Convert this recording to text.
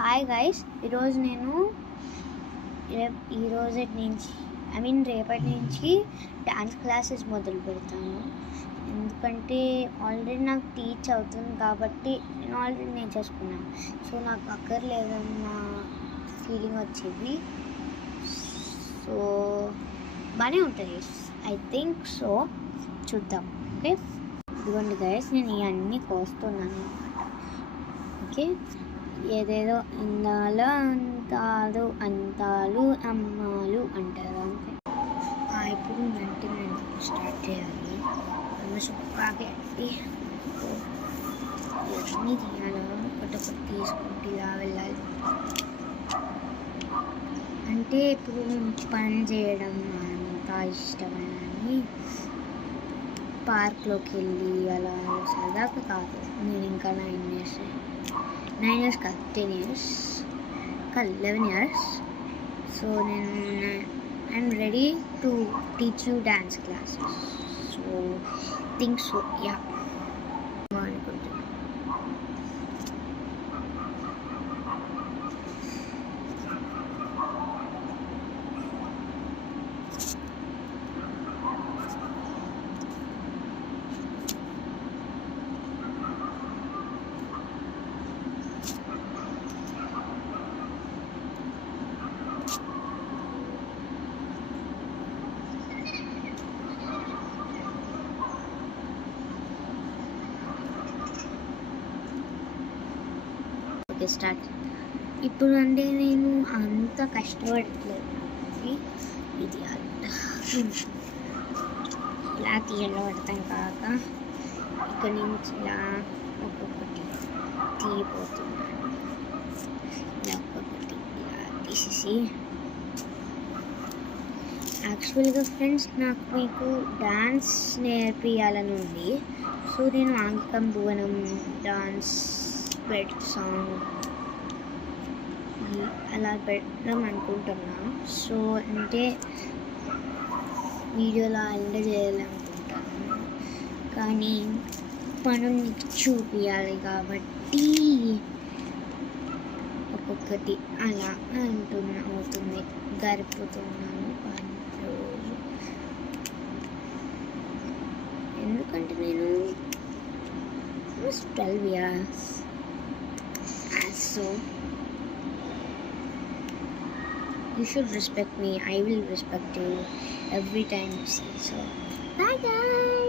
Hi guys, ఈరోజు నేను రేపటి నుంచి డాన్స్ క్లాసెస్ మొదలు పెడతాను. ఎందుకంటే ఆల్రెడీ నాకు టీచ్ అవుతుంది కాబట్టి నేను ఆల్రెడీ నేర్చేసుకున్నాను. సో నాకు అక్కర్లేదన్న ఫీలింగ్ వచ్చేది. సో బాగానే ఉంటుంది, ఐ థింక్ సో. చూద్దాం. ఓకే, ఇదిగోండి గైస్, నేను ఇవన్నీ కోస్తున్నాను అనమాట. ఓకే, ఏదేదో ఇందాలు అంతాలు అంతాలు అమ్మాలు అంటారు అంతే. ఇప్పుడు వెంటనే స్టార్ట్ చేయాలి. బాగా ఇవన్నీ తీయాలి, ఒకటి తీసుకుంటూ ఇలా వెళ్ళాలి. అంటే ఇప్పుడు పని చేయడం అంత ఇష్టమని పార్క్లోకి వెళ్ళి అలా సరదాగా కాదు. నేను ఇంకా 9 years కాదు, 10 years కాదు, 11 years. So I'm ready to teach you dance classes. So think so yeah అనుకుంటున్నాను. స్టార్ట్. ఇప్పుడు అంటే నేను అంత కష్టపడట్లేదు. ఇది అంత ఇలా తీయలో పడతాం కాక ఇక్కడి నుంచి ఇలా ఒక్కొక్కటి తీయబోతున్నాను. ఇలా ఒక్కొక్కటి ఇలా తీసేసి, యాక్చువల్గా ఫ్రెండ్స్ నాకు మీకు డాన్స్ నేర్పియాలని ఉంది. సో నేను ఆంగికం భువనం డాన్స్ సాంగ్ అలా పెట్టడం అనుకుంటున్నాను. సో అంటే వీడియోలో ఎంజాయ్ చేయాలనుకుంటాను, కానీ పనుల్ని చూపించాలి కాబట్టి ఒక్కొక్కటి అలా అవుతుంది, గడుపుతున్నాను రోజు. ఎందుకంటే నేను 12 years. So you should respect me. I will respect you every time you see. So bye guys.